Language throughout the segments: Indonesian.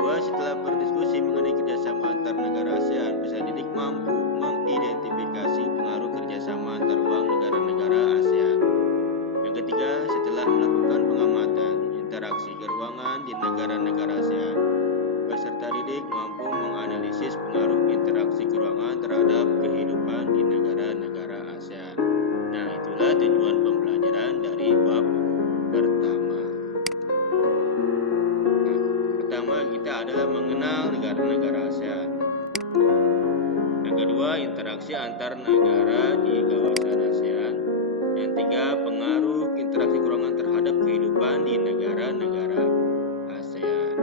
kedua, setelah berdiskusi mengenai kerjasama antar negara ASEAN, peserta didik mampu mengidentifikasi pengaruh kerjasama antar ruang negara-negara ASEAN. Yang ketiga, setelah melakukan pengamatan interaksi keruangan di negara-negara ASEAN, peserta didik mampu menganalisis pengaruh interaksi keruangan terhadap kehidupan di negara-negara ASEAN. Nah, itulah tujuan pembelajaran dari bab pertama. Pertama, kita adalah mengenal negara-negara ASEAN. Yang kedua, interaksi antar negara di kawasan ASEAN. Yang tiga, pengaruh interaksi keruangan terhadap kehidupan di negara-negara ASEAN.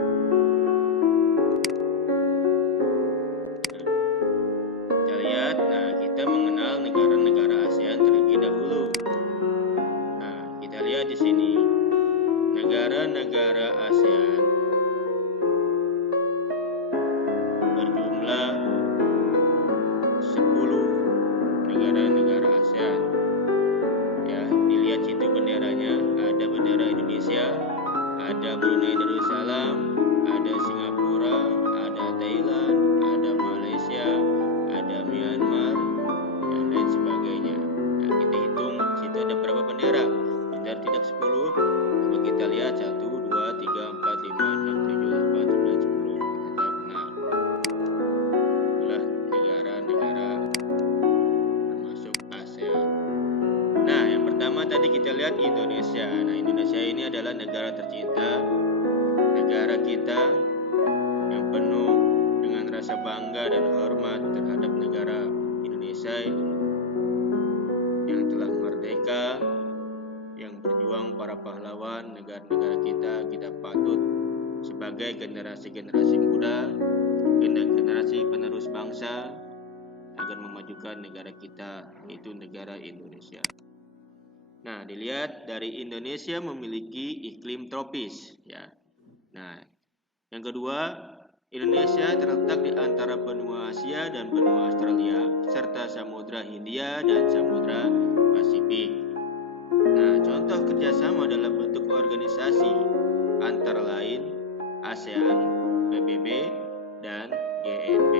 Kita lihat, kita mengenal negara-negara ASEAN terlebih dahulu. Kita lihat di sini, negara-negara ASEAN berjumlah 10 negara-negara ASEAN. Ya, dilihat situ benderanya, ada bendera Indonesia, ada Brunei Darussalam, ada Singapura, ada Thailand, ada Malaysia, ada Myanmar, dan lain sebagainya. Nah, kita hitung situ ada berapa bendera. Bendera tidak 10, coba kita lihat 1, 2, 3, 4, 5, 6, 7, 8, 9, 10. Kita kenal. Itulah negara-negara termasuk ASEAN. Nah, yang pertama tadi kita lihat Indonesia. Nah, Indonesia ini adalah negara tercinta, negara kita yang penuh dengan rasa bangga dan hormat terhadap negara Indonesia yang telah merdeka, yang berjuang para pahlawan negara-negara kita patut sebagai generasi-generasi muda, generasi penerus bangsa agar memajukan negara kita, yaitu negara Indonesia. Nah, dilihat dari Indonesia memiliki iklim tropis, ya. Nah, yang kedua, Indonesia terletak di antara benua Asia dan benua Australia, serta Samudra Hindia dan Samudra Pasifik. Nah, contoh kerjasama dalam bentuk organisasi antara lain ASEAN, PBB, dan GNB.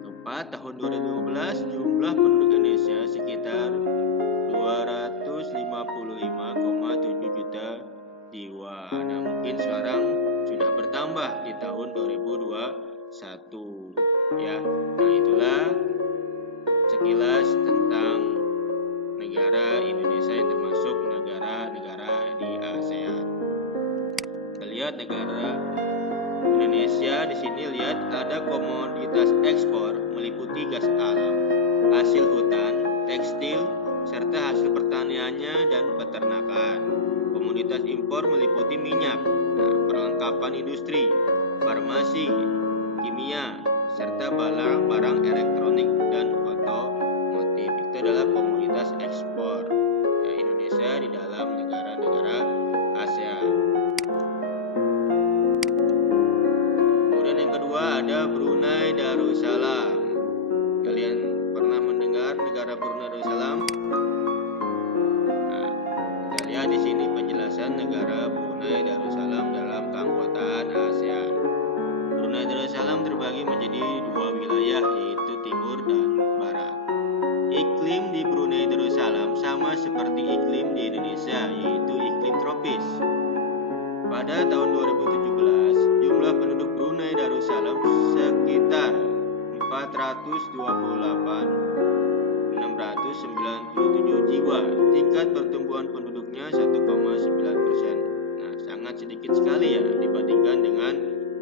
Keempat, tahun 2015 jumlah penduduk Indonesia sekitar 255,7 juta jiwa. Nah, mungkin sekarang sudah bertambah di tahun 2021, ya. Nah, itulah sekilas tentang negara Indonesia yang termasuk negara-negara di ASEAN. Kita lihat negara Indonesia di sini, lihat ada komoditas ekspor meliputi gas alam, hasil hutan, tekstil, serta hasil pertaniannya dan peternakan. Komoditas impor meliputi minyak, perlengkapan industri, farmasi, kimia, serta barang-barang elektronik dan otomotif. Itu adalah komoditas ekspor Indonesia di dalam negara-negara ASEAN. Kemudian yang kedua ada Brunei Darussalam. Kalian pernah mendengar negara Brunei Darussalam? Nah, kita lihat di sini penjelasan negara Brunei Darussalam dalam keanggotaan ASEAN. Brunei Darussalam terbagi menjadi dua wilayah, yaitu timur dan barat. Iklim di Brunei Darussalam sama seperti iklim di Indonesia, yaitu iklim tropis. Pada tahun 2017, jumlah penduduk Brunei Darussalam sekitar 428.697 jiwa. Tingkat pertumbuhan penduduknya 1,9%. Nah, sangat sedikit sekali ya dibandingkan dengan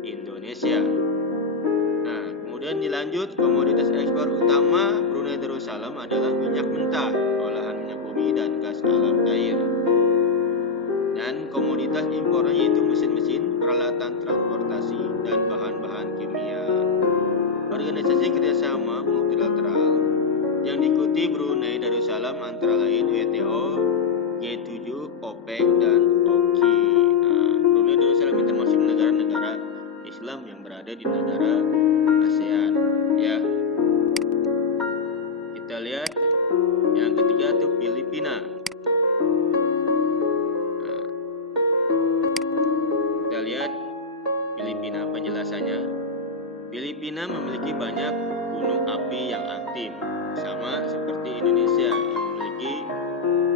Indonesia. Nah, kemudian dilanjut, komoditas ekspor utama Brunei Darussalam adalah minyak mentah, olahan minyak bumi, dan gas alam cair. Dan komoditas impornya yaitu mesin-mesin, peralatan transportasi, dan bahan-bahan kimia. Organisasi kerjasama multilateral yang diikuti Brunei Darussalam antara lain WTO, G7, OPEC, dan OKI. Nah, Brunei Darussalam itu termasuk negara-negara Islam yang berada di negara ASEAN, ya. Kita lihat yang ketiga itu Filipina. Nah, kita lihat Filipina. Penjelasannya, Filipina memiliki banyak gunung api yang aktif, sama seperti Indonesia yang memiliki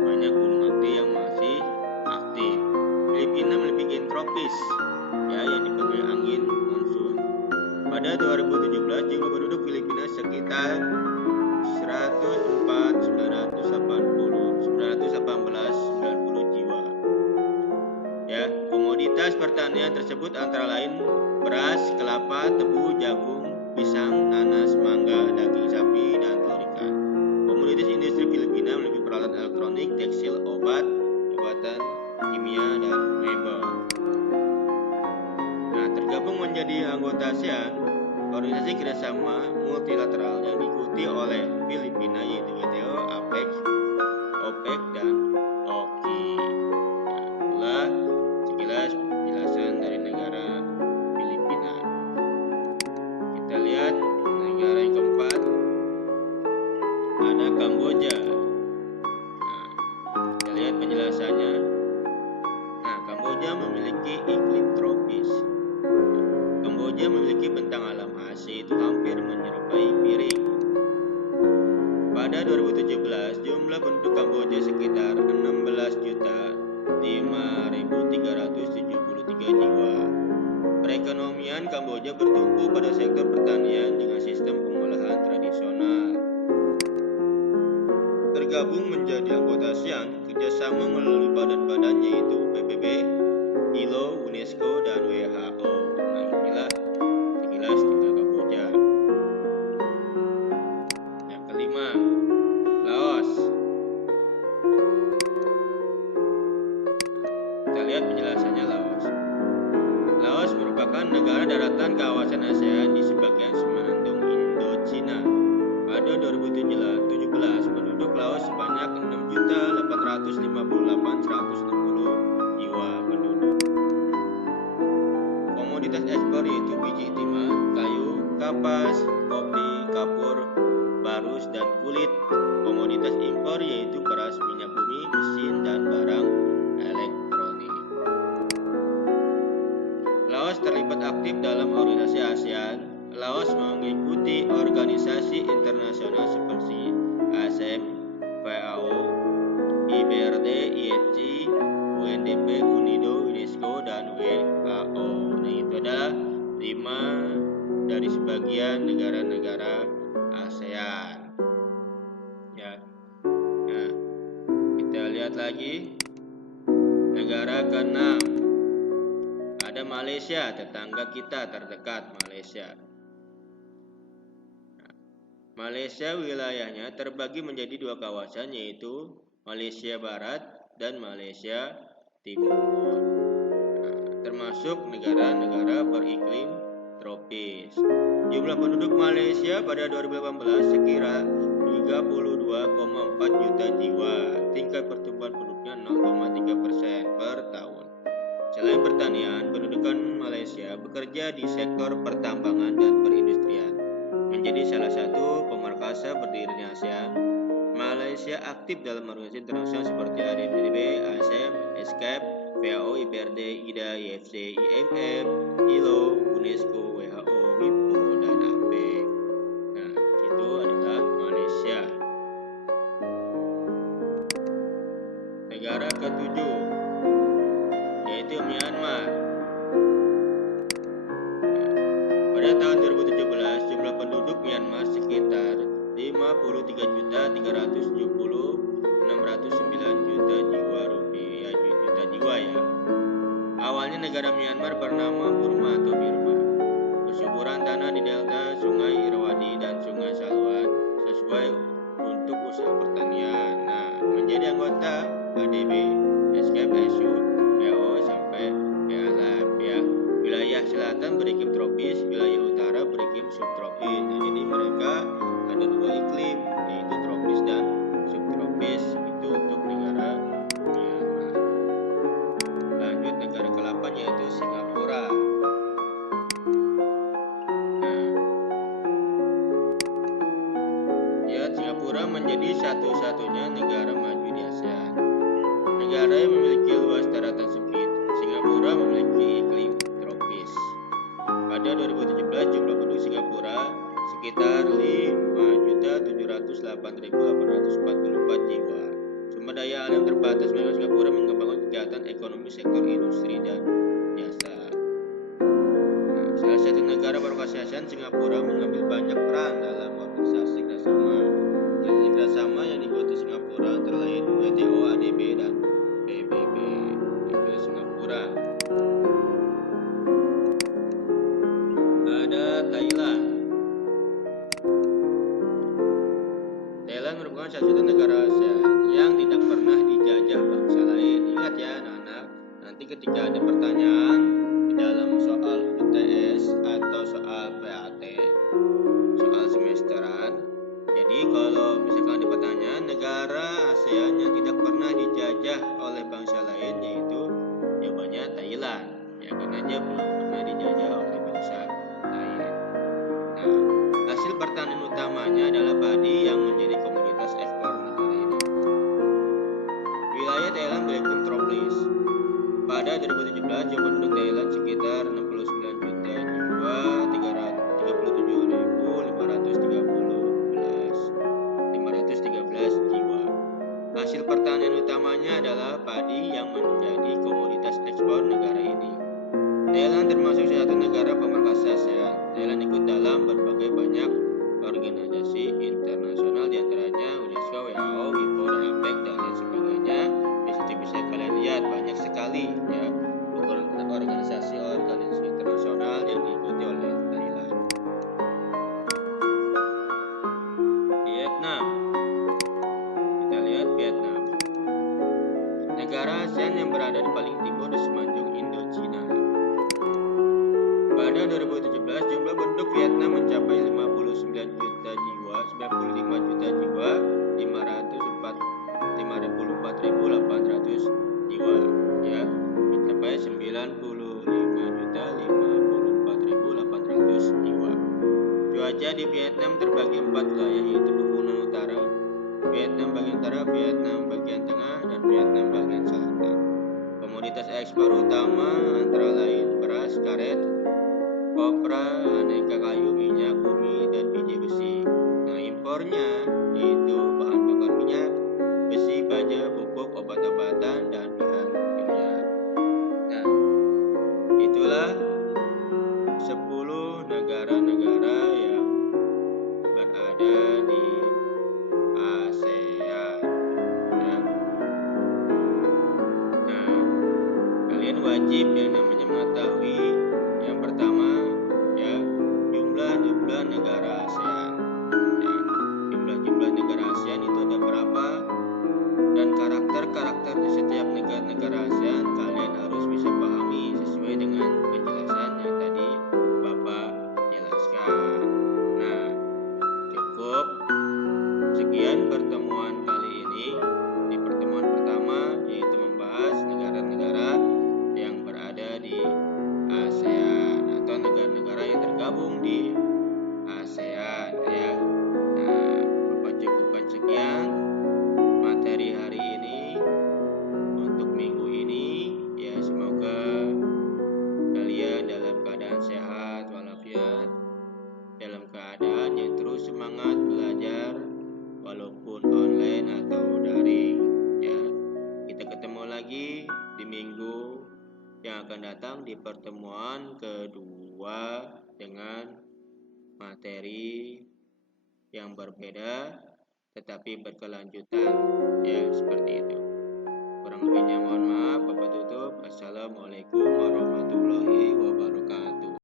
banyak gunung api yang masih aktif. Filipina memiliki iklim tropis, yang dipenuhi angin monsun. Pada 2017, jumlah penduduk Filipina sekitar 104.918 jiwa. Komoditas pertanian tersebut antara lain beras, kelapa, tebu, jagung, pisang, nanas, mangga, daging sapi, dan telur ikan. Komoditas industri Filipina meliputi peralatan elektronik, tekstil, obatan kimia, dan mebel. Tergabung menjadi anggota ASEAN, organisasi kerjasama multilateral yang diikuti oleh Filipina yaitu WTO, APEC, OPEC, dan OKI. Itulah sekilas penjelasan dari negara Filipina. Kita lihat negara yang keempat, ada Kamboja. Kita lihat penjelasannya. Kamboja memiliki iklim tropis. Kamboja memiliki bentang alam khas yaitu hampir menyerupai piring. Pada 2017, jumlah penduduk Kamboja sekitar 16.5.373 jiwa. Perekonomian Kamboja bertumpu pada sektor pertanian dengan sistem pengolahan tradisional. Tergabung menjadi anggota ASEAN, kerjasama melalui badan-badan yaitu PBB, ILO, UNESCO, dan WHO. Inilah sekilas tentang Kamboja. Yang kelima, Laos. Kita lihat penjelasannya Laos. Laos merupakan negara daratan kawasan ASEAN di sebagian semenanjung Indochina. Pada 2017, penduduk Laos sebanyak 6.858.160 jiwa penduduk. Komoditas ekspor yaitu biji timah, kayu, kapas, kopi, kapur, barus, dan kulit. Komoditas impor yaitu beras, minyak bumi, mesin, dan barang elektronik. Laos terlibat aktif dalam organisasi ASEAN. Laos mengikuti organisasi internasional seperti ASEM, FAO, IBRD, IFC, UNDP, UNIDO, UNESCO, dan WHO. Itu adalah 5 dari sebagian negara-negara ASEAN. Kita lihat lagi negara ke-6. Ada Malaysia, tetangga kita terdekat Malaysia. Malaysia wilayahnya terbagi menjadi 2 kawasan yaitu Malaysia Barat dan Malaysia Timur. Termasuk negara-negara beriklim tropis. Jumlah penduduk Malaysia pada 2018 sekira 32,4 juta jiwa. Tingkat pertumbuhan penduduknya 0,3% per tahun. Selain pertanian, pendudukan Malaysia bekerja di sektor pertambangan dan perindustrian. Menjadi salah satu pemerkasa berdirinya ASEAN, Malaysia aktif dalam organisasi internasional seperti ADB, ASEM, ESCAP, WHO, IBRD, IDA, IFC, IMF, ILO, UNESCO, WHO, WIPO, dan APEC. Itu adalah Malaysia. Negara ke-7 yaitu Myanmar. Pada tahun 2017, jumlah penduduk Myanmar sekitar 53.370.609 jiwa ya. Awalnya negara Myanmar bernama Burma atau Birma. Persuburan tanah di delta Sungai Irrawaddy dan Sungai Salween sesuai untuk usaha pertanian. Menjadi anggota ADB, ESCAP, ASEAN, WHO sampai PLF ya. Wilayah selatan beriklim tropis, wilayah utara beriklim subtropis. Jadi mereka ada 2 iklim yaitu tropis dan subtropis. Itu untuk negara Myanmar. Lanjut negara ke-8 yaitu Singapura. Singapura menjadi satu-satunya negara maju di ASEAN. Negara yang memiliki luas daratan sempit, Singapura memiliki iklim tropis. pada 2017 jumlah penduduk Singapura sekitar 5.708.844 jiwa. Sumber daya alam terbatas memang Singapura mengembangkan kegiatan ekonomi sektor industri dan jasa. Salah satu negara berlokasi ASEAN, Singapura mengambil banyak peran dalam organisasi kerjasama yang diikuti Singapura antara lain WTO, ADB, dan PBB. Itu Singapura. Ada Thailand. Thailand merupakan salah satu negara ASEAN yang tidak pernah dijajah bangsa lain. Ingat ya anak-anak, nanti ketika ada pertanyaan di dalam soal UTS atau soal PAT, soal semesteran. Jadi kalau misalkan ada pertanyaan negara ASEAN yang tidak pernah dijajah oleh bangsa lain, yaitu jawabannya Thailand. Yakin aja belum pernah dijajah oleh bangsa lain. Nah, hasil pertanian utamanya adalah padi yang menjadi komoditas ekspor negara ini. Wilayah Thailand berikut tropis. Pada 2017 jumlah penduduk Thailand sekitar 69 juta jiwa, 513 jiwa. Hasil pertanian utamanya adalah padi yang menjadi komoditas ekspor negara ini. Thailand termasuk salah satu negara pemersatu ASEAN. Thailand ikut dalam berbagai banyak organisasi internasional, diantaranya UNESCO, WHO, IPO, dan APEC, dan lain sebagainya. Di situ bisa kalian lihat banyak sekali ya organisasi internasional yang diikuti oleh Thailand. Vietnam. Kita lihat Vietnam. Negara ASEAN yang berada di paling timur di semenanjung Indochina. Pada 2017 jumlah penduduk Vietnam mencapai 59 juta jiwa, 95 juta jiwa, 544.800 jiwa ya, mencapai 95.054.800 jiwa. Cuaca di Vietnam terbagi 4 wilayah, yaitu Pegunungan Utara, Vietnam bagian utara, Vietnam bagian tengah, dan Vietnam bagian selatan. Komoditas ekspor utama antara lain beras, karet, kopra, aneka kayu, minyak, bumi, dan biji besi. Nah, impornya yaitu bahan bakar minyak, besi, baja, pupuk, obat-obatan, dan bahan kimia. Nah, itulah 10 negara-negara yang berada di ASEAN ya. Nah, kalian wajib yang namanya mengetahui yang pertama ya, jumlah negara ASEAN ya. Jumlah negara ASEAN itu ada berapa, dan karakter di setiap negara ASEAN kalian harus bisa pahami sesuai dengan penjelasan yang tadi Bapak jelaskan. Nah, cukup sekian pertemuan kali ini. Di pertemuan pertama yaitu membahas negara-negara yang berada di ASEAN atau negara-negara yang tergabung di ASEAN ya. Nah, Bapak cukupkan sekian materi hari ini untuk minggu ini ya. Semoga kalian dalam keadaan sehat walafiat, dalam keadaan yang terus semangat belajar walaupun online atau daring ya. Kita ketemu lagi di minggu yang akan datang di pertemuan kedua dengan materi yang berbeda tetapi berkelanjutan ya, seperti itu. Kurang lebihnya mohon maaf. Bapak tutup. Assalamualaikum warahmatullahi wabarakatuh.